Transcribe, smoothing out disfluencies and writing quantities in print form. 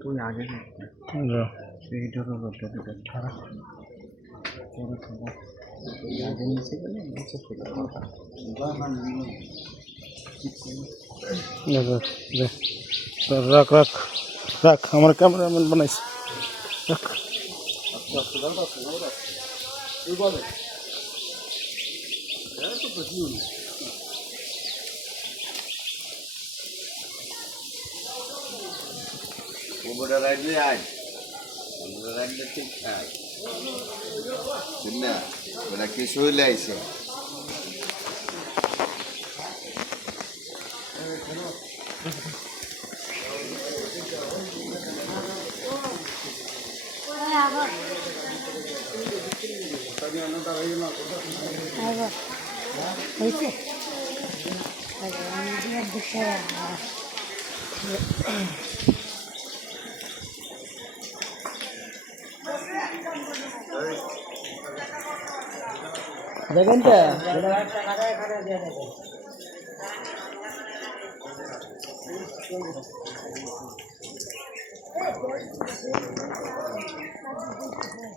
তুই আগে এইটারও রোদটা দিতে খারাপ করে খাবার আগে নিচে গেলে নিচে থেকে খাওয়া রাখ রাখ রাখ আমার ক্যামেরাম্যান বানাইছে রাখ ওটা রাখলে আয় ওটা রাখলে ঠিক আয় না ওটা কিছু হইলে আইসে দেখেন তো